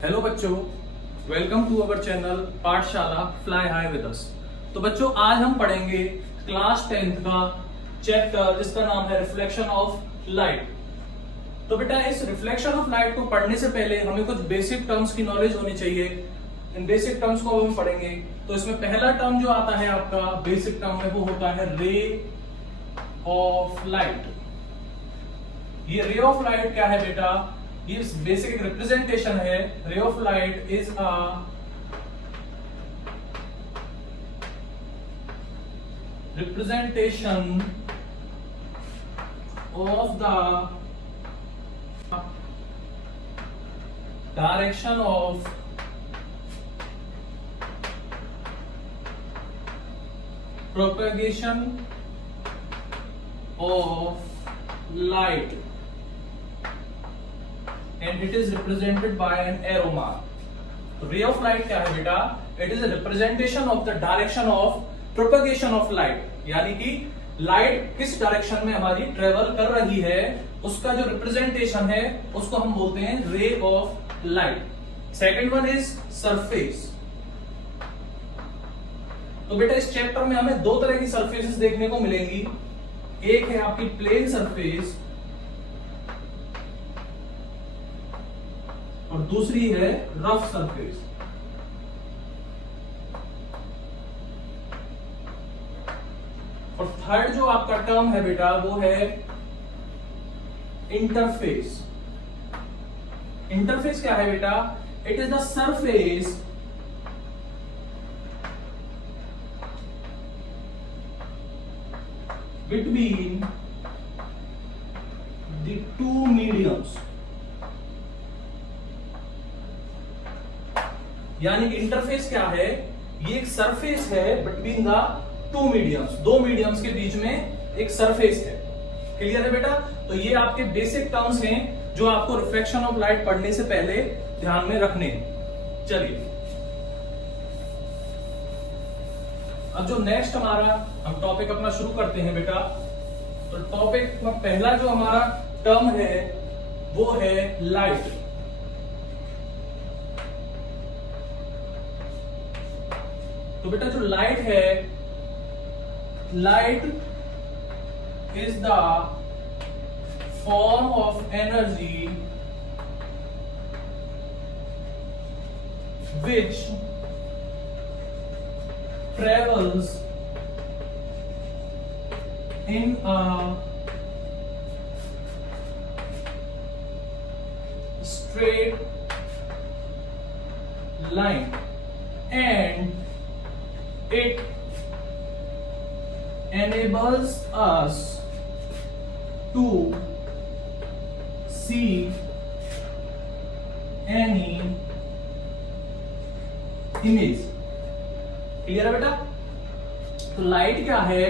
Hello बच्चों, welcome to our channel पाठशाला fly high with us. तो बच्चों, आज हम पढ़ेंगे क्लास 10th का चैप्टर जिसका नाम है रिफ्लेक्शन ऑफ लाइट। तो बेटा, इस रिफ्लेक्शन ऑफ लाइट को पढ़ने से पहले हमें कुछ बेसिक टर्म्स की नॉलेज होनी चाहिए। इन बेसिक टर्म्स को हम पढ़ेंगे। तो इसमें पहला टर्म जो आता है आपका बेसिक टर्म में, वो होता है रे ऑफ लाइट। ये रे ऑफ लाइट क्या है बेटा? ये बेसिक रिप्रेजेंटेशन है। Ray of light is a representation of the direction of propagation of light and it is represented by an arrow mark. तो ray of light क्या है बेटा? It is a representation of the direction of propagation of light, यानी कि light किस direction में हमारी travel कर रही है उसका जो रिप्रेजेंटेशन है उसको हम बोलते हैं ray of light. Second one is surface. तो बेटा, इस चैप्टर में हमें दो तरह की सरफेसेस देखने को मिलेंगी। एक है आपकी प्लेन सरफेस और दूसरी है रफ सरफेस। और थर्ड जो आपका टर्म है बेटा, वो है इंटरफेस। इंटरफेस क्या है बेटा? It is the surface between the two mediums, यानी कि इंटरफेस क्या है? ये एक सरफेस है बिटवीन द टू मीडियम्स, दो मीडियम्स के बीच में एक सरफेस है। क्लियर है बेटा? तो ये आपके बेसिक टर्म्स हैं जो आपको रिफ्लेक्शन ऑफ लाइट पढ़ने से पहले ध्यान में रखने हैं। चलिए, अब जो नेक्स्ट हमारा हम टॉपिक अपना शुरू करते हैं बेटा। तो टॉपिक में पहला जो हमारा टर्म है वो है लाइट। तो बेटा, जो लाइट है, light is the form of energy which travels in a straight line and it enables us to see any image। Clear है बेटा? तो लाइट क्या है?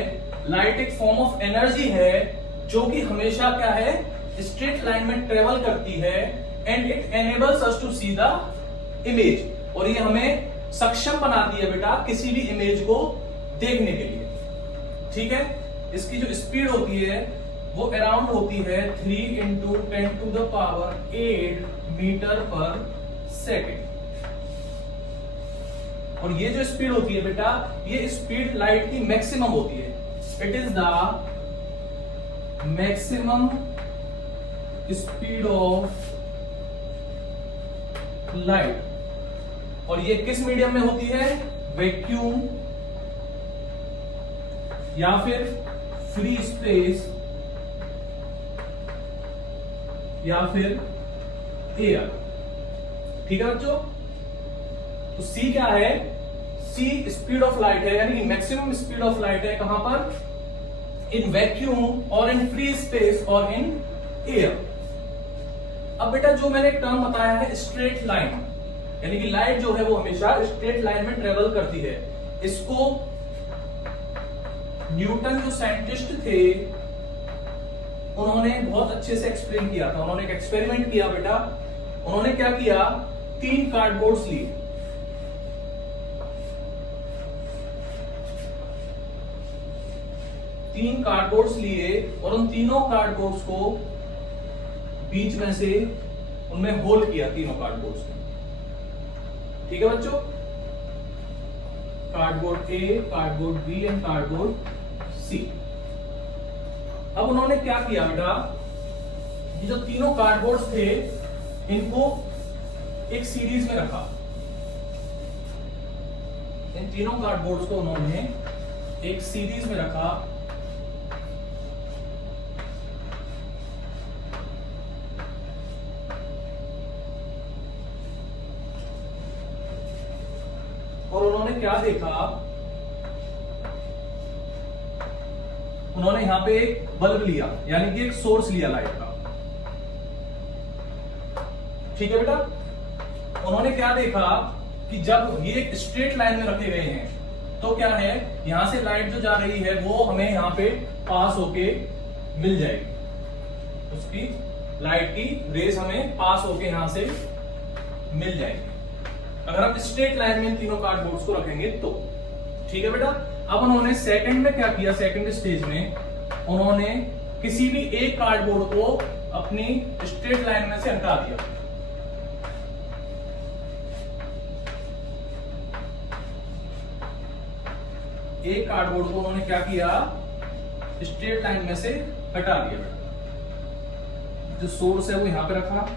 लाइट एक फॉर्म ऑफ एनर्जी है जो कि हमेशा क्या है? स्ट्रेट लाइन में ट्रेवल करती है and it enables us to see the image. और ये हमें सक्षम बनाती है बेटा किसी भी इमेज को देखने के लिए। ठीक है? इसकी जो स्पीड होती है वो अराउंड होती है 3 × 10⁸ मीटर पर सेकेंड। और ये जो स्पीड होती है बेटा, ये स्पीड लाइट की मैक्सिमम होती है। It is the maximum speed of light. और ये किस मीडियम में होती है? वैक्यूम या फिर फ्री स्पेस या फिर एयर। ठीक है बच्चों? तो C क्या है? C स्पीड ऑफ लाइट है, यानी कि मैक्सिमम स्पीड ऑफ लाइट है। कहां पर? इन वैक्यूम और इन फ्री स्पेस और इन एयर। अब बेटा, जो मैंने टर्म बताया है स्ट्रेट लाइन, यानी कि लाइट जो है वो हमेशा स्ट्रेट लाइन में ट्रेवल करती है। इसको न्यूटन जो साइंटिस्ट थे उन्होंने बहुत अच्छे से एक्सप्लेन किया था। उन्होंने एक एक्सपेरिमेंट किया बेटा। उन्होंने क्या किया? 3 कार्डबोर्ड्स लिए। तीन कार्डबोर्ड्स लिए और उन तीनों कार्डबोर्ड्स को बीच में से उनमें होल किया तीनों कार्डबोर्ड्स में। ठीक है बच्चों, cardboard A, cardboard B and cardboard C. अब उन्होंने क्या किया बेटा, ये जो तीनों कार्डबोर्ड्स थे इनको एक सीरीज में रखा। इन तीनों कार्डबोर्ड्स को उन्होंने एक सीरीज में रखा। और उन्होंने क्या देखा, उन्होंने यहां पे एक बल्ब लिया, यानी कि एक सोर्स लिया लाइट का। ठीक है बेटा, उन्होंने क्या देखा कि जब ये एक स्ट्रेट लाइन में रखे गए हैं तो क्या है, यहां से लाइट जो जा रही है वो हमें यहां पे पास होके मिल जाएगी, उसकी लाइट की रेस हमें पास होके यहां से मिल जाएगी अगर हम स्ट्रेट लाइन में इन तीनों कार्डबोर्ड्स को रखेंगे तो। ठीक है बेटा, अब उन्होंने सेकंड में क्या किया, सेकंड स्टेज में उन्होंने किसी भी एक कार्डबोर्ड को अपनी स्ट्रेट लाइन में से हटा दिया। एक कार्डबोर्ड को उन्होंने क्या किया, स्ट्रेट लाइन में से हटा दिया बेटा। जो सोर्स है वो यहां पे रखा,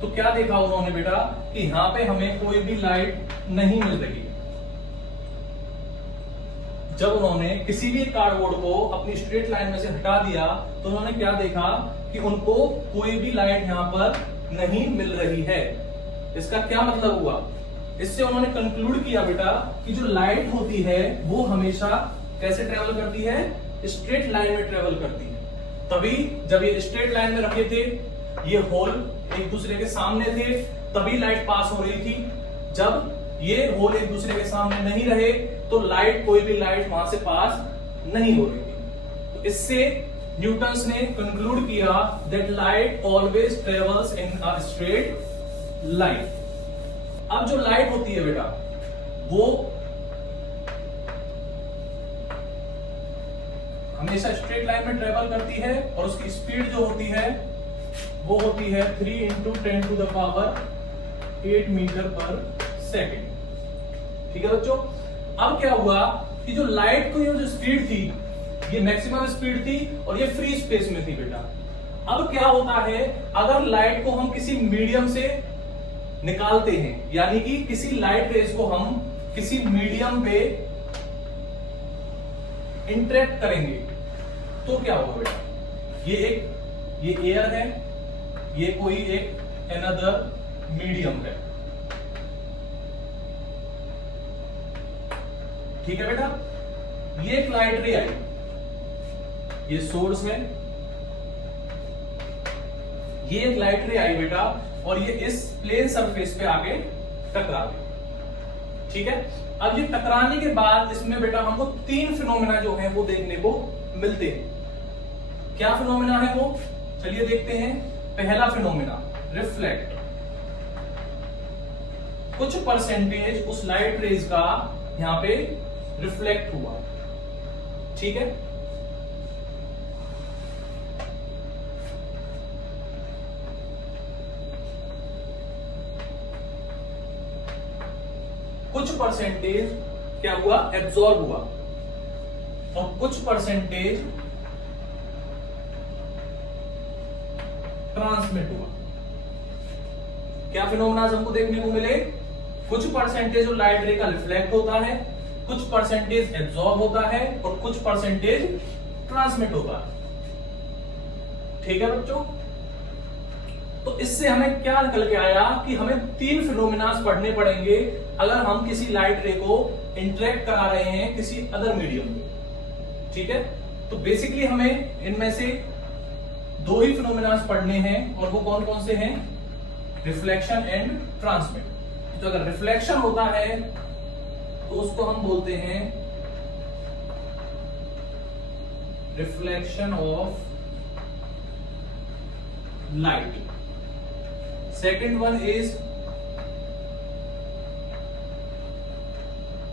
तो क्या देखा उन्होंने बेटा कि यहां पे हमें कोई भी लाइट नहीं मिल रही है। जब उन्होंने किसी भी कार्डबोर्ड को अपनी स्ट्रेट लाइन में से हटा दिया तो उन्होंने क्या देखा कि उनको कोई भी लाइट यहां पर नहीं मिल रही है। इसका क्या मतलब हुआ, इससे उन्होंने कंक्लूड किया बेटा कि जो लाइट होती है वो हमेशा कैसे ट्रेवल करती है, स्ट्रेट लाइन में ट्रेवल करती है। तभी जब ये स्ट्रेट लाइन में रखे थे, ये होल एक दूसरे के सामने थे, तभी लाइट पास हो रही थी। जब ये होल एक दूसरे के सामने नहीं रहे तो लाइट, कोई भी लाइट वहां से पास नहीं हो रही थी। तो इससे न्यूटन्स ने कंक्लूड किया that light always travels in a straight line. अब जो लाइट होती है बेटा वो हमेशा स्ट्रेट लाइन में ट्रेवल करती है और उसकी स्पीड जो होती है वो होती है 3 × 10⁻⁸ मीटर पर सेकेंड। ठीक है बच्चों, अब क्या हुआ कि जो लाइट को जो स्पीड थी ये मैक्सिमम स्पीड थी और ये फ्री स्पेस में थी बेटा। अब क्या होता है, अगर लाइट को हम किसी मीडियम से निकालते हैं, यानी कि किसी लाइट रेस को हम किसी मीडियम पे इंटरेक्ट करेंगे तो क्या होगा बेटा, ये एयर है, ये कोई एक अनदर मीडियम है। ठीक है बेटा, ये एक लाइट रे आई, ये सोर्स है, ये एक लाइट रे आई बेटा और ये इस प्लेन सरफेस पे आके टकरा गई। ठीक है, अब ये टकराने के बाद इसमें बेटा हमको 3 फिनोमेना जो है वो देखने को मिलते हैं। क्या फिनोमेना है वो, चलिए देखते हैं। पहला फिनोमेना रिफ्लेक्ट, कुछ परसेंटेज उस लाइट रेज का यहां पे रिफ्लेक्ट हुआ। ठीक है, कुछ परसेंटेज क्या हुआ, एब्जॉर्ब हुआ और कुछ परसेंटेज ट्रांसमिट हुआ। क्या फिनोमेना हमको देखने को मिले, कुछ परसेंटेज लाइट रे का रिफ्लेक्ट होता है, कुछ परसेंटेज एब्जॉर्ब होता है और कुछ परसेंटेज ट्रांसमिट होता है। ठीक है बच्चों, तो इससे हमें क्या निकल के आया कि हमें 3 फिनोमेना पढ़ने पड़ेंगे अगर हम किसी लाइट रे को इंटरेक्ट करा रहे हैं किसी अदर मीडियम में। ठीक है, तो बेसिकली हमें इनमें से 2 ही फिनोमेना पढ़ने हैं और वो कौन कौन से हैं, रिफ्लेक्शन एंड ट्रांसमिट। तो अगर रिफ्लेक्शन होता है तो उसको हम बोलते हैं reflection of light. Second one is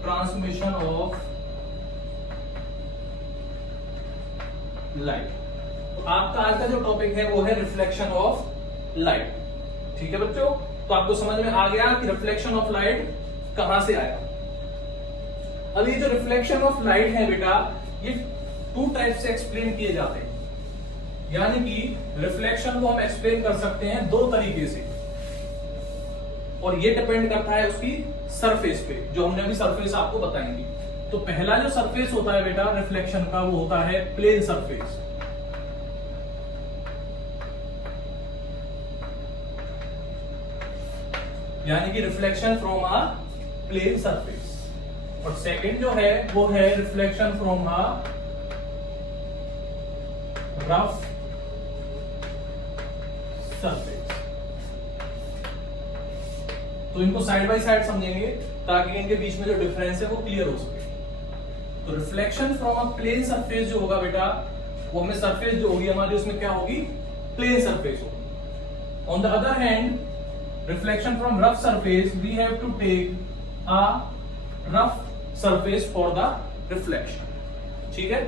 transmission of light. तो आपका आज का जो टॉपिक है वो है रिफ्लेक्शन ऑफ लाइट। ठीक है बच्चों। तो आपको समझ में आ गया कि रिफ्लेक्शन ऑफ लाइट कहां से आया। अब ये जो रिफ्लेक्शन ऑफ लाइट है बेटा, ये 2 टाइप से एक्सप्लेन किए जाते हैं। यानी कि रिफ्लेक्शन को हम एक्सप्लेन कर सकते हैं 2 तरीके से, और ये डिपेंड करता है उसकी सरफेस पे, जो हमने अभी सरफेस आपको बताएंगे। तो पहला जो सरफेस होता है बेटा रिफ्लेक्शन का, वो होता है प्लेन सरफेस। यानी कि reflection from a plane surface. और सेकंड जो है वो है reflection from a rough surface. तो इनको साइड बाय साइड समझेंगे ताकि इनके बीच में जो डिफरेंस है वो क्लियर हो सके। तो reflection from a plane surface जो होगा बेटा, वो हमें सरफेस जो होगी हमारी उसमें क्या होगी, प्लेन सरफेस होगी। On the other hand reflection from rough surface, we have to take a rough surface for the reflection. ठीक है।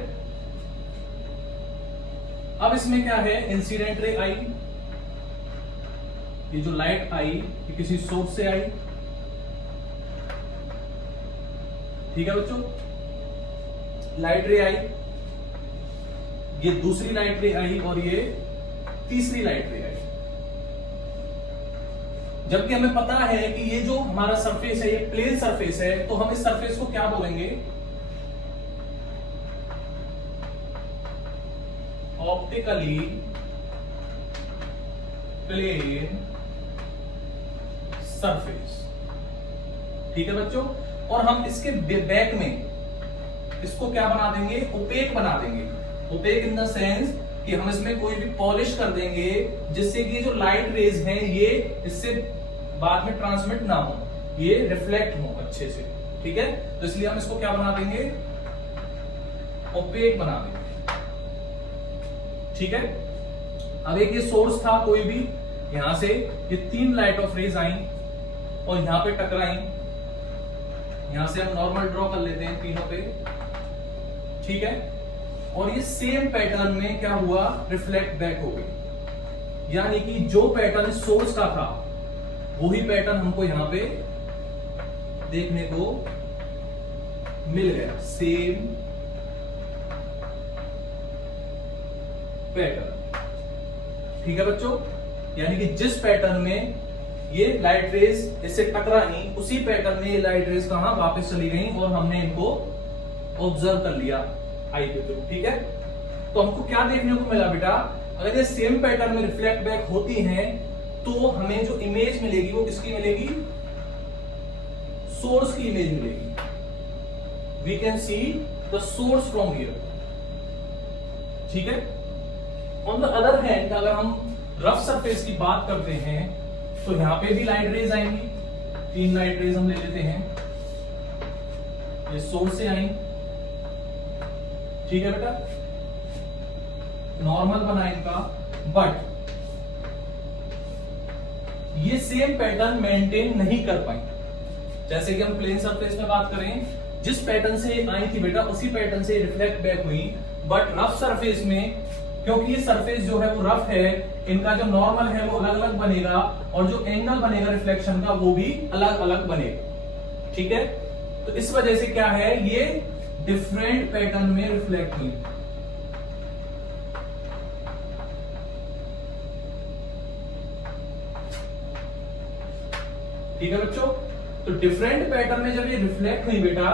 अब इसमें क्या है, इंसिडेंट रे आई, ये जो लाइट आई ये किसी सोर्स से आई। ठीक है बच्चों, लाइट रे आई, ये दूसरी लाइट रे आई और ये तीसरी लाइट रे आई। जबकि हमें पता है कि ये जो हमारा सरफेस है ये प्लेन सरफेस है, तो हम इस सरफेस को क्या बोलेंगे, ऑप्टिकली प्लेन सरफेस। ठीक है बच्चों। और हम इसके बैक में इसको क्या बना देंगे, ओपेक बना देंगे। ओपेक इन द सेंस कि हम इसमें कोई भी पॉलिश कर देंगे जिससे कि जो लाइट रेज हैं ये इससे बाद में ट्रांसमिट ना हो, ये रिफ्लेक्ट हो अच्छे से। ठीक है। तो इसलिए हम इसको क्या बना देंगे, ओपेक बना देंगे। ठीक है। अब एक ये सोर्स था कोई भी, यहां से ये 3 लाइट ऑफ रेज आई और यहां पे टकराई। यहां से हम नॉर्मल ड्रॉ कर लेते हैं तीनों पे। ठीक है। और ये सेम पैटर्न में क्या हुआ, रिफ्लेक्ट बैक हो गई। यानी कि जो पैटर्न सोर्स का था वही पैटर्न हमको यहां पे देखने को मिल गया, सेम पैटर्न। ठीक है बच्चों। यानी कि जिस पैटर्न में ये लाइट रेज इससे टकराई, उसी पैटर्न में ये लाइट रेज कहां वापस चली गई और हमने इनको ऑब्जर्व कर लिया आई के थ्रू। ठीक है। तो हमको क्या देखने को मिला बेटा, अगर ये सेम पैटर्न में रिफ्लेक्ट बैक होती हैं तो हमें जो इमेज मिलेगी वो किसकी मिलेगी, सोर्स की इमेज मिलेगी। We can see the source from here. ठीक है। ऑन द अदर हैंड अगर हम रफ सरफेस की बात करते हैं तो यहां पे भी लाइट रेज आएंगी। 3 लाइट रेज हम ले लेते हैं, ये सोर्स से आई। ठीक है बेटा, नॉर्मल बना इनका, बट ये सेम पैटर्न मेंटेन नहीं कर पाई। जैसे कि हम प्लेन सरफेस में बात करें, जिस पैटर्न से आई थी बेटा उसी पैटर्न से रिफ्लेक्ट बैक हुई, बट रफ सरफेस में क्योंकि ये सरफेस जो है वो रफ है, इनका जो नॉर्मल है वो अलग अलग बनेगा और जो एंगल बनेगा रिफ्लेक्शन का वो भी अलग अलग बनेगा। ठीक है। तो इस वजह से क्या है, ये डिफरेंट पैटर्न में रिफ्लेक्ट हुई। ठीक है बच्चों। तो डिफरेंट पैटर्न में जब ये रिफ्लेक्ट हुई बेटा,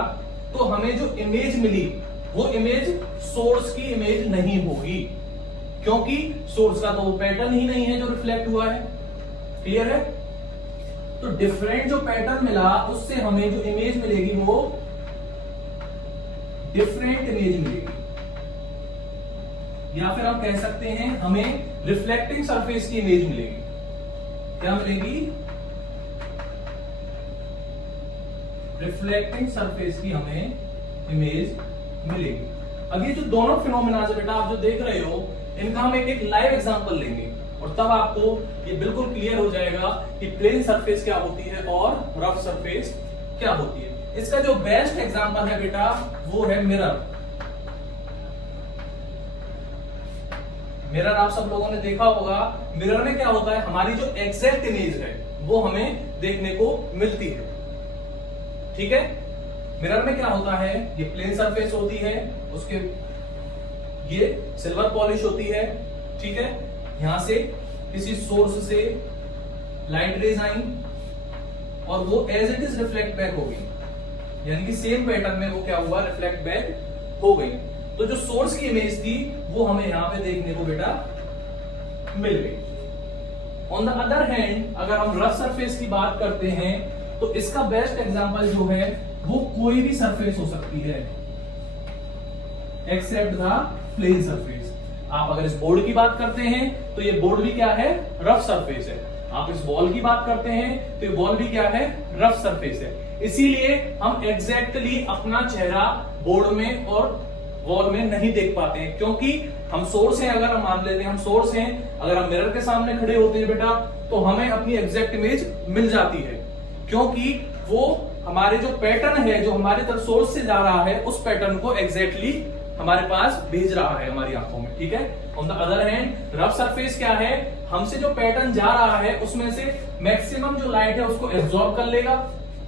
तो हमें जो इमेज मिली वो इमेज सोर्स की इमेज नहीं होगी, क्योंकि सोर्स का तो वो पैटर्न ही नहीं है जो रिफ्लेक्ट हुआ है। क्लियर है। तो डिफरेंट जो पैटर्न मिला उससे हमें जो इमेज मिलेगी वो डिफरेंट इमेज मिलेगी, या फिर हम कह सकते हैं हमें रिफ्लेक्टिंग सरफेस की इमेज मिलेगी। क्या मिलेगी, रिफ्लेक्टिंग सरफेस की हमें इमेज मिलेगी। अब ये जो दोनों फिनोमेना है बेटा आप जो देख रहे हो, इनका हम एक लाइव एग्जांपल लेंगे और तब आपको ये बिल्कुल क्लियर हो जाएगा कि प्लेन सरफेस क्या होती है और रफ सरफेस क्या होती है। इसका जो बेस्ट एग्जांपल है बेटा वो है मिरर। मिरर आप सब लोगों ने देखा होगा। मिरर में क्या होता है, हमारी जो एग्जैक्ट इमेज है वो हमें देखने को मिलती है। ठीक है, मिरर में क्या होता है, ये प्लेन सरफेस होती है, उसके ये सिल्वर पॉलिश होती है। ठीक है, यहां से किसी सोर्स से लाइट रेज आई और वो as it is reflect back हो गई, यानी कि सेम पैटर्न में वो क्या हुआ, रिफ्लेक्ट बैक हो गई। तो जो सोर्स की इमेज थी वो हमें यहां पे देखने को बेटा मिल गई। ऑन द अदर हैंड अगर हम रफ सरफेस की बात करते हैं तो इसका बेस्ट एग्जांपल जो है वो कोई भी सरफेस हो सकती है एक्सेप्ट द प्लेन सरफेस। आप अगर इस बोर्ड की बात करते हैं तो ये बोर्ड भी क्या है, रफ सरफेस है। आप इस बॉल की बात करते हैं तो ये बॉल भी क्या है, रफ सरफेस है। इसीलिए हम एग्जैक्टली अपना चेहरा बोर्ड में और वॉल में नहीं देख पाते हैं, क्योंकि हम सोर्स हैं। अगर हम मान लेते हैं हम सोर्स हैं, अगर हम मिरर के सामने खड़े होते हैं बेटा तो हमें अपनी एग्जैक्ट इमेज मिल जाती है, क्योंकि वो हमारे जो पैटर्न है जो हमारे तरफ सोर्स से जा रहा है उस पैटर्न को एग्जैक्टली हमारे पास भेज रहा है हमारी आंखों में। ठीक है, on the other hand rough surface क्या है, हमसे जो पैटर्न जा रहा है उसमें से मैक्सिमम जो लाइट है उसको एब्जॉर्ब कर लेगा।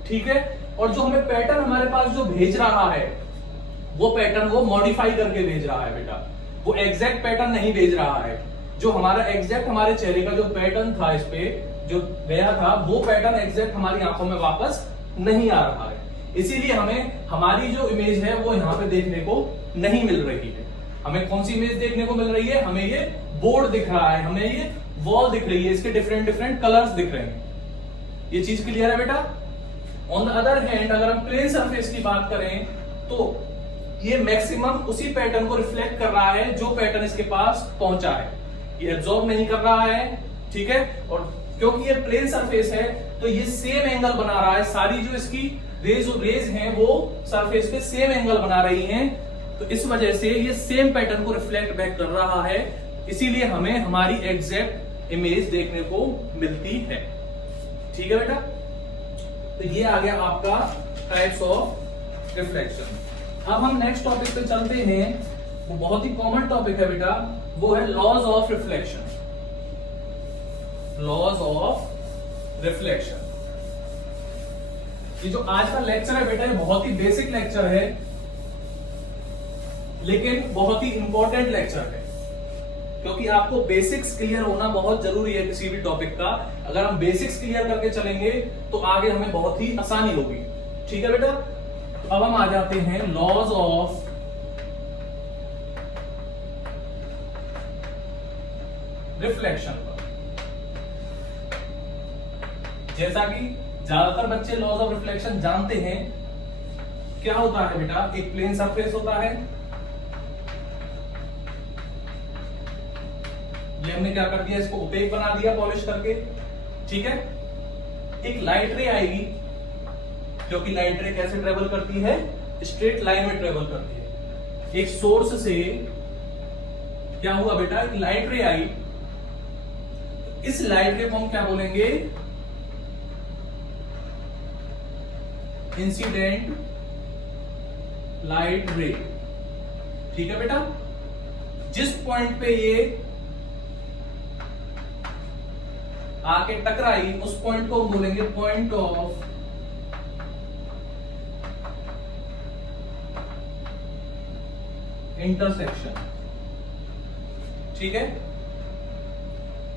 ठीक है, और जो हमें पैटर्न हमारे पास जो भेज रहा है वो पैटर्न वो मॉडिफाई करके भेज रहा है बेटा, वो एग्जैक्ट पैटर्न नहीं भेज रहा है। जो हमारा एग्जैक्ट हमारे चेहरे का जो पैटर्न था इस पे जो गया था वो पैटर्न एग्जैक्ट हमारी आंखों में वापस नहीं आ रहा है। इसीलिए हमें हमारी जो इमेज है वो यहाँ पे देखने को नहीं मिल रही है। हमें कौन सी इमेज देखने को मिल रही है, हमें ये बोर्ड दिख रहा है, हमें ये वॉल दिख रही है, इसके डिफरेंट डिफरेंट कलर्स दिख रहे हैं। ये चीज क्लियर है बेटा। ऑन द अदर हैंड अगर हम प्लेन सरफेस की बात करें तो ये मैक्सिमम उसी पैटर्न को रिफ्लेक्ट कर रहा है जो पैटर्न इसके पास पहुंचा है, ये एब्जॉर्ब नहीं कर रहा है। ठीक है, और क्योंकि ये प्लेन सरफेस है तो ये सेम एंगल बना रहा है, सारी जो इसकी रेज हैं वो सरफेस पे सेम एंगल बना रही हैं, तो इस वजह से ये सेम पैटर्न को रिफ्लेक्ट बैक कर रहा है, इसीलिए हमें हमारी एग्जैक्ट इमेज देखने को मिलती है। ठीक है बेटा, तो ये आ गया आपका टाइप्स ऑफ रिफ्लेक्शन। अब हम नेक्स्ट टॉपिक पे चलते हैं, वो बहुत ही कॉमन टॉपिक है बेटा, वो है laws of reflection. Laws of reflection, ये जो आज का लेक्चर है बेटा ये बहुत ही बेसिक लेक्चर है लेकिन बहुत ही इंपॉर्टेंट लेक्चर है, क्योंकि आपको बेसिक्स क्लियर होना बहुत जरूरी है किसी भी टॉपिक का। अगर हम बेसिक्स क्लियर करके चलेंगे तो आगे हमें बहुत ही आसानी होगी। ठीक है बेटा, अब हम आ जाते हैं लॉज ऑफ रिफ्लेक्शन पर। जैसा कि ज्यादातर बच्चे लॉज ऑफ रिफ्लेक्शन जानते हैं, क्या होता है बेटा, एक प्लेन सरफेस होता है, ये हमने क्या कर दिया, इसको ओपेक बना दिया पॉलिश करके। ठीक है, एक लाइट रे आएगी, क्योंकि लाइट रे कैसे ट्रेवल करती है, स्ट्रेट लाइन में ट्रेवल करती है। एक सोर्स से क्या हुआ बेटा, एक लाइट रे आई, इस लाइट रे को हम क्या बोलेंगे, इंसिडेंट लाइट रे। ठीक है बेटा, जिस पॉइंट पे ये आके टकराई उस पॉइंट को हम बोलेंगे पॉइंट ऑफ इंटरसेक्शन। ठीक है,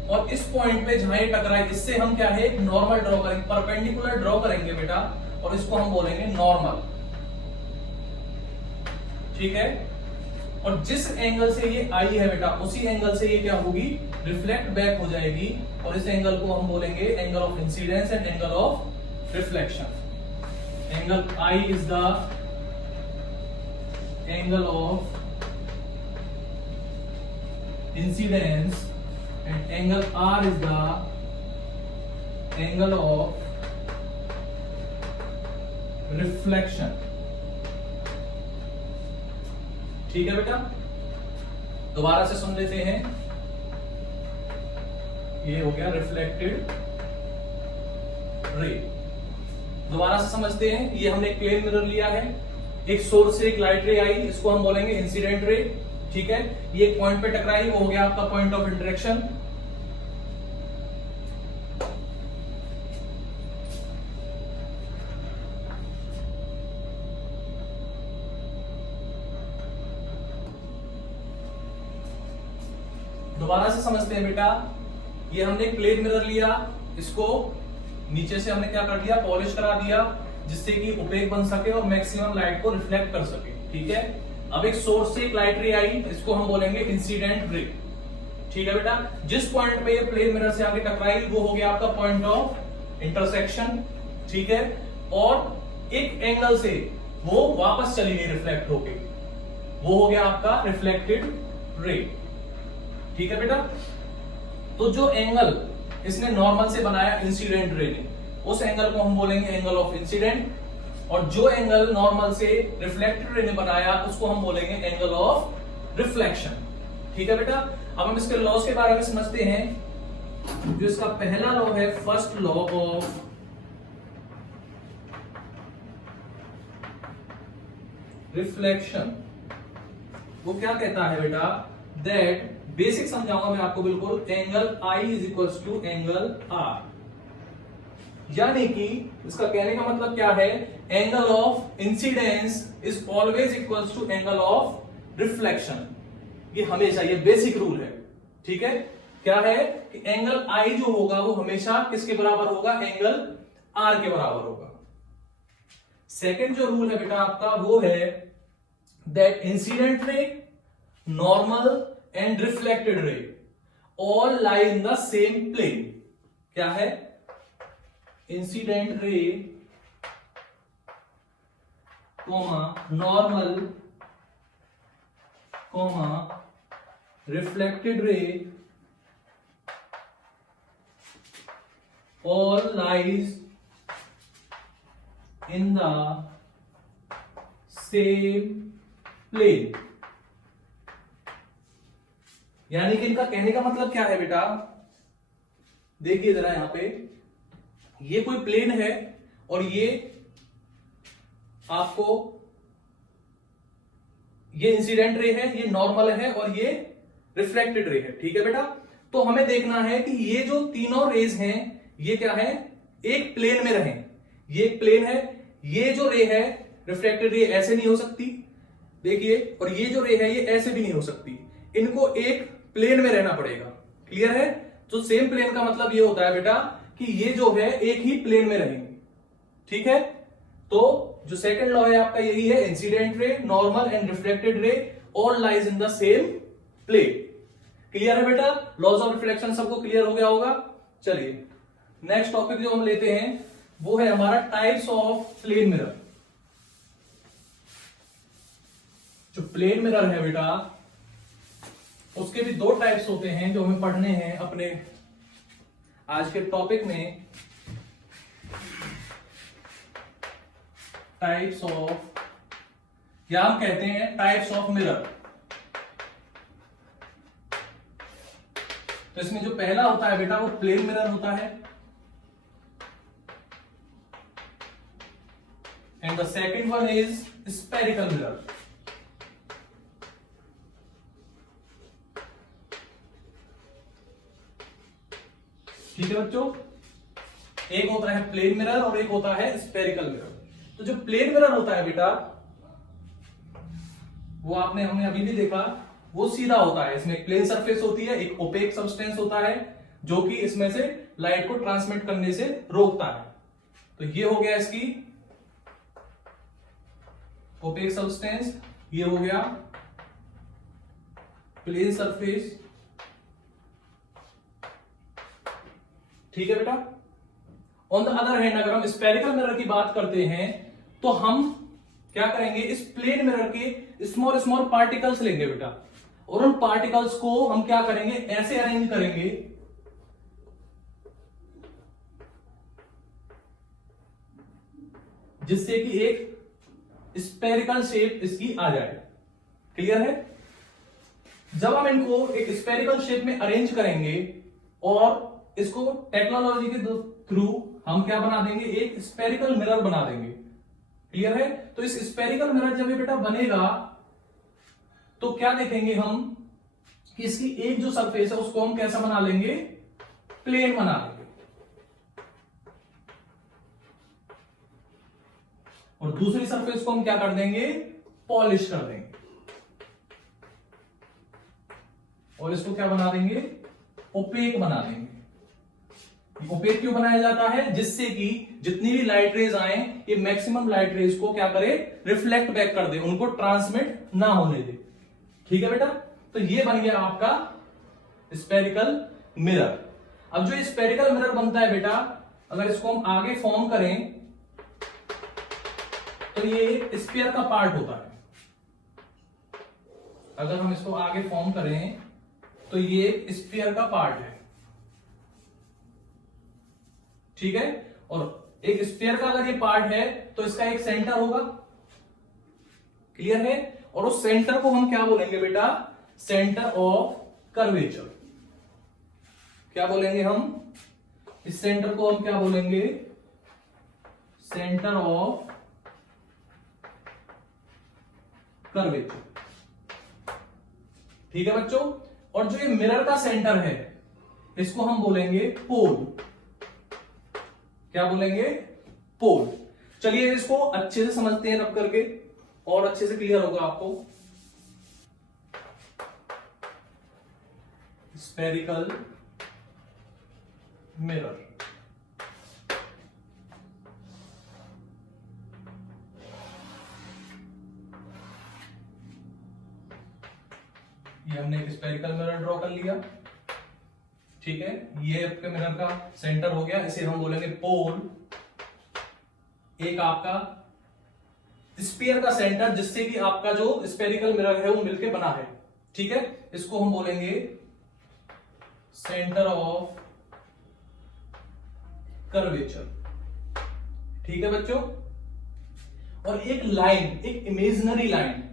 और इस पॉइंट पे जहां ये टकराई इससे हम क्या है, एक नॉर्मल ड्रॉ करेंगे, परपेंडिकुलर ड्रॉ करेंगे बेटा, और इसको हम बोलेंगे नॉर्मल। ठीक है, और जिस एंगल से ये आई है बेटा उसी एंगल से ये क्या होगी, रिफ्लेक्ट बैक हो जाएगी, और इस एंगल को हम बोलेंगे angle of incidence and angle of reflection. Angle I is the angle of incidence and angle R is the angle of reflection। ठीक है बेटा, दोबारा से सुन लेते हैं, ये हो गया रिफ्लेक्टेड रे। दोबारा से समझते हैं, ये हमने एक प्लेन मिरर लिया है, एक सोर्स से एक लाइट रे आई, इसको हम बोलेंगे इंसिडेंट रे। ठीक है, ये एक पॉइंट पे टकराई, वो हो गया आपका पॉइंट ऑफ इंटरेक्शन। दोबारा से समझते हैं बेटा। ये हमने एक प्लेन मिरर लिया, इसको नीचे से हमने क्या कर दिया, पॉलिश करा दिया, जिससे कि ओपेक बन सके और मैक्सिमम लाइट को रिफ्लेक्ट कर सके। ठीक है, अब एक सोर्स से एक लाइट रे आई, इसको हम बोलेंगे इंसिडेंट रे। ठीक है बेटा, जिस पॉइंट पे ये प्लेन मिरर से आगे टकराई वो हो गया आपका पॉइंट ऑफ इंटरसेक्शन। ठीक है, और एक एंगल से वो वापस चली गई रिफ्लेक्ट होके, वो हो गया आपका रिफ्लेक्टेड रे। ठीक है बेटा, तो जो एंगल इसने नॉर्मल से बनाया इंसिडेंट रे ने, उस एंगल को हम बोलेंगे एंगल ऑफ इंसिडेंट, और जो एंगल नॉर्मल से रिफ्लेक्टेड रे ने बनाया उसको हम बोलेंगे एंगल ऑफ रिफ्लेक्शन। ठीक है बेटा, अब हम इसके लॉज के बारे में समझते हैं। जो इसका पहला लॉ है, फर्स्ट लॉ ऑफ रिफ्लेक्शन, वो क्या कहता है बेटा, दैट बेसिक समझाऊंगा मैं आपको बिल्कुल, angle I is equal to angle R। यानी कि इसका कहने का मतलब क्या है, angle of incidence is always equal to angle of reflection. ये हमेशा, ये बेसिक रूल है। ठीक है, क्या है कि एंगल I जो होगा वो हमेशा किसके बराबर होगा, एंगल R के बराबर होगा। सेकेंड जो रूल है बेटा आपका वो है that incident ray, normal and reflected ray all lie in the same plane. क्या है, incident ray normal reflected ray all lies in the same plane. यानी कि इनका कहने का मतलब क्या है बेटा, देखिए जरा यहां पे, ये कोई प्लेन है और ये आपको, ये इंसिडेंट रे है, ये नॉर्मल है और ये रिफ्लेक्टेड रे है। ठीक है बेटा, तो हमें देखना है कि ये जो तीनों रेज हैं ये क्या है, एक प्लेन में रहें। ये एक प्लेन है, ये जो रे है रिफ्लेक्टेड रे ऐसे नहीं हो सकती, देखिए, और ये जो रे है ये ऐसे भी नहीं हो सकती, इनको एक प्लेन में रहना पड़ेगा। क्लियर है, तो सेम प्लेन का मतलब ये होता है बेटा कि ये जो है एक ही प्लेन में रहेंगे। ठीक है, तो जो सेकंड लॉ है आपका यही है, incident ray, normal and reflected ray all lies in the same plane. Clear है बेटा, लॉज ऑफ रिफ्लेक्शन सबको क्लियर हो गया होगा। चलिए नेक्स्ट टॉपिक जो हम लेते हैं वो है हमारा टाइप्स ऑफ प्लेन मिरर। जो प्लेन मिरर है बेटा उसके भी दो टाइप्स होते हैं जो हमें पढ़ने हैं अपने आज के टॉपिक में। टाइप्स ऑफ, या हम कहते हैं टाइप्स ऑफ मिरर। तो इसमें जो पहला होता है बेटा वो प्लेन मिरर होता है, and the second one is spherical mirror. ठीक है बच्चों, एक होता है प्लेन मिरर और एक होता है स्फेरिकल मिरर। तो जो प्लेन मिरर होता है बेटा वो हमने अभी भी देखा, वो सीधा होता है, इसमें एक प्लेन सरफेस होती है, एक ओपेक सब्सटेंस होता है जो कि इसमें से लाइट को ट्रांसमिट करने से रोकता है। तो ये हो गया इसकी ओपेक सब्सटेंस, ये हो गया प्लेन सरफेस। ठीक है बेटा, ऑन द अदर हैंड अगर हम स्फेरिकल मिरर की बात करते हैं तो हम क्या करेंगे, इस प्लेन मिरर के स्मॉल स्मॉल पार्टिकल्स लेंगे बेटा, और उन पार्टिकल्स को हम क्या करेंगे, ऐसे अरेंज करेंगे जिससे कि एक स्फेरिकल शेप इसकी आ जाए। क्लियर है, जब हम इनको एक स्फेरिकल शेप में अरेंज करेंगे और इसको टेक्नोलॉजी के थ्रू हम क्या बना देंगे, एक स्फेरिकल मिरर बना देंगे। क्लियर है, तो इस स्फेरिकल मिरर जब ये बेटा बनेगा तो क्या देखेंगे हम कि इसकी एक जो सरफेस है उसको हम कैसा बना लेंगे, प्लेन बना लेंगे, और दूसरी सरफेस को हम क्या कर देंगे, पॉलिश कर देंगे। और इसको क्या बना देंगे, ओपेक बना देंगे। ओपेक क्यों बनाया जाता है, जिससे कि जितनी भी लाइट रेज आए ये मैक्सिमम लाइट रेज को क्या करे, रिफ्लेक्ट बैक कर दे, उनको ट्रांसमिट ना होने दे। ठीक है बेटा, तो ये बन गया आपका स्फेरिकल मिरर। अब जो स्फेरिकल मिरर बनता है बेटा, अगर इसको हम आगे फॉर्म करें तो ये एक स्फीयर का पार्ट होता है। अगर हम इसको आगे फॉर्म करें तो ये एक स्फीयर का पार्ट है। ठीक है, और एक स्फीयर का अगर ये पार्ट है तो इसका एक सेंटर होगा। क्लियर है, और उस सेंटर को हम क्या बोलेंगे बेटा, सेंटर ऑफ कर्वेचर। क्या बोलेंगे हम, इस सेंटर को हम क्या बोलेंगे, सेंटर ऑफ कर्वेचर। ठीक है बच्चों, और जो ये मिरर का सेंटर है इसको हम बोलेंगे पोल। क्या बोलेंगे, पोल। चलिए इसको अच्छे से समझते हैं रब करके, और अच्छे से क्लियर होगा आपको। स्फेरिकल मिरर, ये हमने एक स्फेरिकल मिरर ड्रॉ कर लिया। ठीक है, ये आपके मिरर का सेंटर हो गया, इसे हम बोलेंगे पोल। एक आपका स्फीयर का सेंटर, जिससे कि आपका जो स्फेरिकल मिरर है वो मिलके बना है। ठीक है, इसको हम बोलेंगे सेंटर ऑफ कर्वेचर। ठीक है बच्चों, और एक लाइन, एक इमेजिनरी लाइन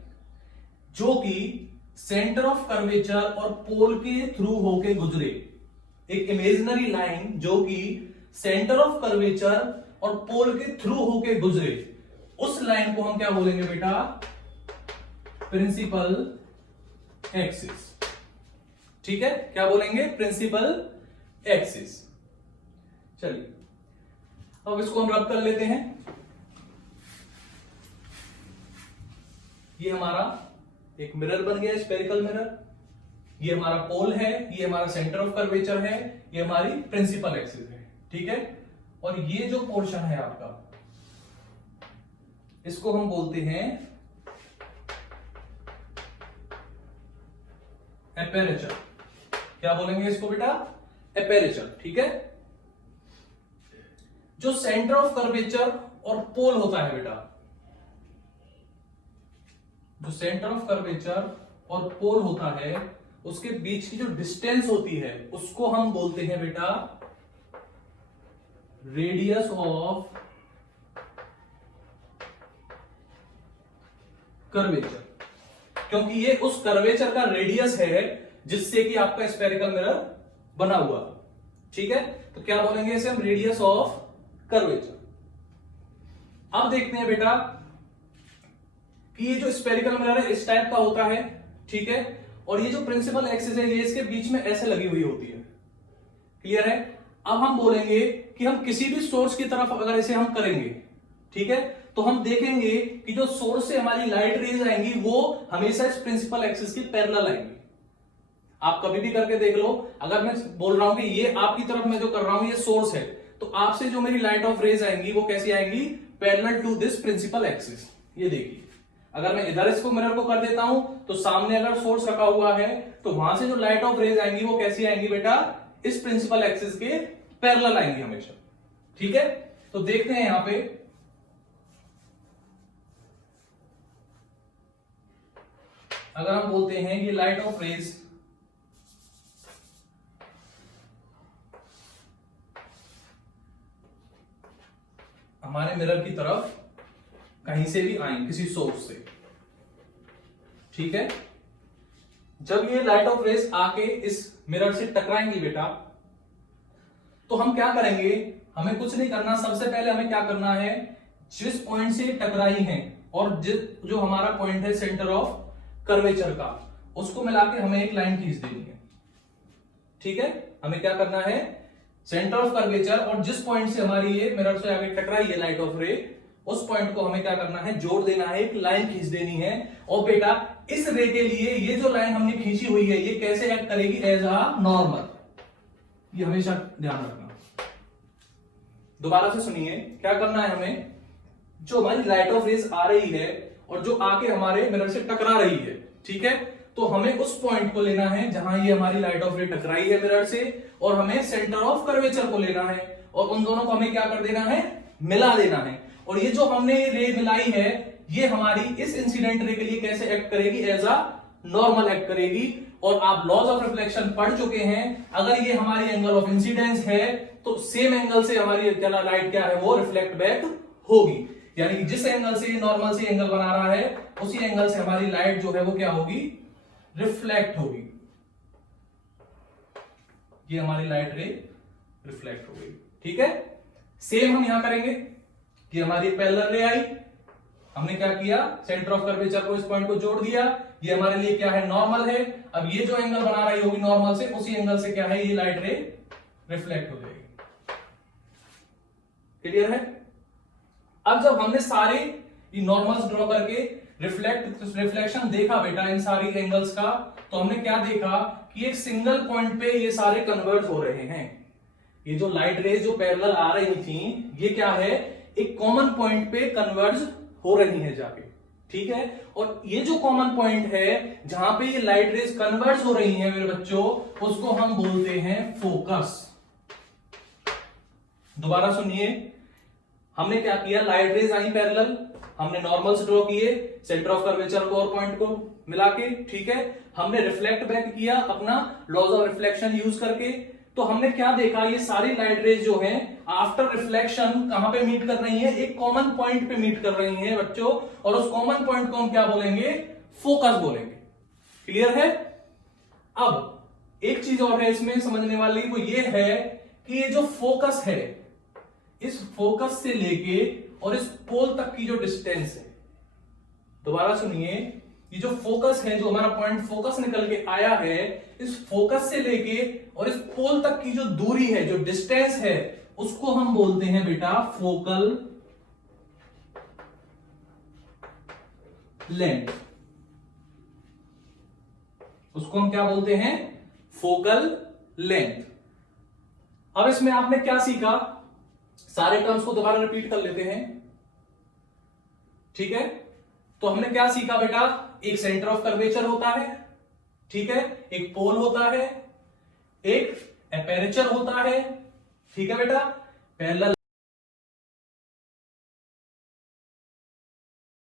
जो कि सेंटर ऑफ कर्वेचर और पोल के थ्रू होके गुजरे, एक इमेजिनरी लाइन जो कि सेंटर ऑफ कर्वेचर और पोल के थ्रू होके गुजरे, उस लाइन को हम क्या बोलेंगे बेटा, प्रिंसिपल एक्सिस। ठीक है, क्या बोलेंगे, प्रिंसिपल एक्सिस। चलिए अब इसको हम रब कर लेते हैं। ये हमारा एक मिरर बन गया, स्फेरिकल मिरर। ये हमारा पोल है, ये हमारा सेंटर ऑफ कर्वेचर है, ये हमारी प्रिंसिपल एक्सिस है। ठीक है, और ये जो पोर्शन है आपका, इसको हम बोलते हैं एपेरेचर। क्या बोलेंगे इसको बेटा, एपेरेचर। ठीक है, जो सेंटर ऑफ कर्वेचर और पोल होता है बेटा, जो सेंटर ऑफ कर्वेचर और पोल होता है, उसके बीच की जो डिस्टेंस होती है उसको हम बोलते हैं बेटा रेडियस ऑफ कर्वेचर, क्योंकि ये उस कर्वेचर का रेडियस है जिससे कि आपका स्फेरिकल मिरर बना हुआ। ठीक है, तो क्या बोलेंगे इसे हम, रेडियस ऑफ कर्वेचर। अब देखते हैं बेटा कि ये जो स्फेरिकल मिरर है इस टाइप का होता है। ठीक है, और ये जो प्रिंसिपल एक्सिस है ये इसके बीच में ऐसे लगी हुई होती है। क्लियर है, अब हम बोलेंगे कि हम किसी भी सोर्स की तरफ अगर इसे हम करेंगे, ठीक है, तो हम देखेंगे कि जो सोर्स से हमारी लाइट रेज आएंगी वो हमेशा इस प्रिंसिपल एक्सिस के पैरेलल आएंगी। आप कभी भी करके देख लो, अगर मैं बोल रहा हूं कि ये आपकी तरफ मैं जो कर रहा हूं ये सोर्स है, तो आपसे जो मेरी लाइट ऑफ रेज आएंगी वो कैसी आएंगी, parallel to this principal axis. ये देखिए, अगर मैं इधर इसको मिरर को कर देता हूं तो सामने अगर सोर्स रखा हुआ है तो वहां से जो लाइट ऑफ रेज आएंगी वो कैसी आएंगी बेटा, इस प्रिंसिपल एक्सिस के पैरेलल आएंगी हमेशा। ठीक है, तो देखते हैं यहां पे, अगर हम बोलते हैं ये लाइट ऑफ रेज हमारे मिरर की तरफ कहीं से भी आएंगे, किसी सोर्स से। ठीक है, जब ये लाइट ऑफ रेज आके इस मिरर से टकराएंगी बेटा, तो हम क्या करेंगे, हमें कुछ नहीं करना। सबसे पहले हमें क्या करना है, जिस पॉइंट से टकराई हैं और जो हमारा पॉइंट है सेंटर ऑफ कर्वेचर का, उसको मिला के हमें एक लाइन खींच देनी है। ठीक है, हमें क्या करना है, सेंटर ऑफ कर्वेचर और जिस पॉइंट से हमारी ये मिरर से आगे टकराई है लाइट ऑफ रे, उस पॉइंट को हमें क्या करना है, जोड़ देना है, एक लाइन खींच देनी है। और बेटा इस रे के लिए ये जो लाइन हमने खींची हुई है ये कैसे एक्ट करेगी, एज अ नॉर्मल, ये हमेशा ध्यान रखना। दोबारा से सुनिए, क्या करना है हमें, जो हमारी लाइट ऑफ रेज आ रही है और जो आके हमारे मिरर से टकरा रही है, ठीक है, तो हमें उस पॉइंट को लेना है जहां ये हमारी लाइट ऑफ रे टकराई है मिरर से, और हमें सेंटर ऑफ कर्वेचर को लेना है और उन दोनों को हमें क्या कर देना है, मिला देना है। और ये जो हमने रे मिलाई है ये हमारी इस इंसिडेंट रे के लिए कैसे एक्ट करेगी, एज अ नॉर्मल एक्ट करेगी। और आप लॉज ऑफ रिफ्लेक्शन पढ़ चुके हैं, अगर ये हमारी एंगल ऑफ इंसिडेंस है तो सेम एंगल से हमारी लाइट क्या है, वो रिफ्लेक्ट बैक होगी। यानी कि जिस एंगल से ये नॉर्मल से एंगल बना रहा है उसी एंगल से हमारी लाइट जो है वो क्या होगी, रिफ्लेक्ट होगी। ये हमारी लाइट रे रिफ्लेक्ट हो गई, ठीक है। सेम हम यहां करेंगे कि हमारी पैरेलल रे आई, हमने क्या किया, सेंटर ऑफ कर्वेचर को इस पॉइंट को जोड़ दिया, ये हमारे लिए क्या है, नॉर्मल है। अब ये जो एंगल बना रही होगी नॉर्मल से, उसी एंगल से क्या है, ये लाइट रे रिफ्लेक्ट हो जाएगी। क्लियर है। अब जब हमने सारे नॉर्मल्स ड्रॉ करके रिफ्लेक्शन देखा बेटा इन सारी एंगल्स का, तो हमने क्या देखा कि एक सिंगल पॉइंट पे ये सारे कन्वर्ज हो रहे हैं। ये जो लाइट रेज जो पैरेलल आ रही थी ये क्या है, एक कॉमन पॉइंट पे कन्वर्ज हो रही है जाके, ठीक है। और ये जो कॉमन पॉइंट है जहां पे ये लाइट रेज कन्वर्ज हो रही है मेरे बच्चों, उसको हम बोलते हैं फोकस। दोबारा सुनिए, हमने क्या किया, लाइट रेज आई पैरेलल, हमने नॉर्मल्स ड्रॉ किए सेंटर ऑफ कर्वेचर को और पॉइंट को मिला के, ठीक है। हमने रिफ्लेक्ट बैक किया अपना लॉज ऑफ रिफ्लेक्शन यूज करके। तो हमने क्या देखा, ये सारी लाइट रेज जो हैं आफ्टर रिफ्लेक्शन कहां पे मीट कर रही हैं, एक कॉमन पॉइंट पे मीट कर रही हैं बच्चों, और उस कॉमन पॉइंट को हम क्या बोलेंगे, फोकस बोलेंगे। क्लियर है। अब एक चीज और है इसमें समझने वाली, वो ये है कि ये जो फोकस है, इस फोकस से लेके और इस पोल तक की जो डिस्टेंस है, दोबारा सुनिए, ये जो फोकस है, जो हमारा पॉइंट फोकस निकल के आया है, इस फोकस से लेके और इस पोल तक की जो दूरी है, जो डिस्टेंस है, उसको हम बोलते हैं बेटा फोकल लेंथ। उसको हम क्या बोलते हैं, फोकल लेंथ। अब इसमें आपने क्या सीखा, सारे टर्म्स को दोबारा रिपीट कर लेते हैं, ठीक है। तो हमने क्या सीखा बेटा, एक सेंटर ऑफ कर्वेचर होता है, ठीक है, एक पोल होता है, एक एपर्चर होता है, ठीक है बेटा, पैरेलल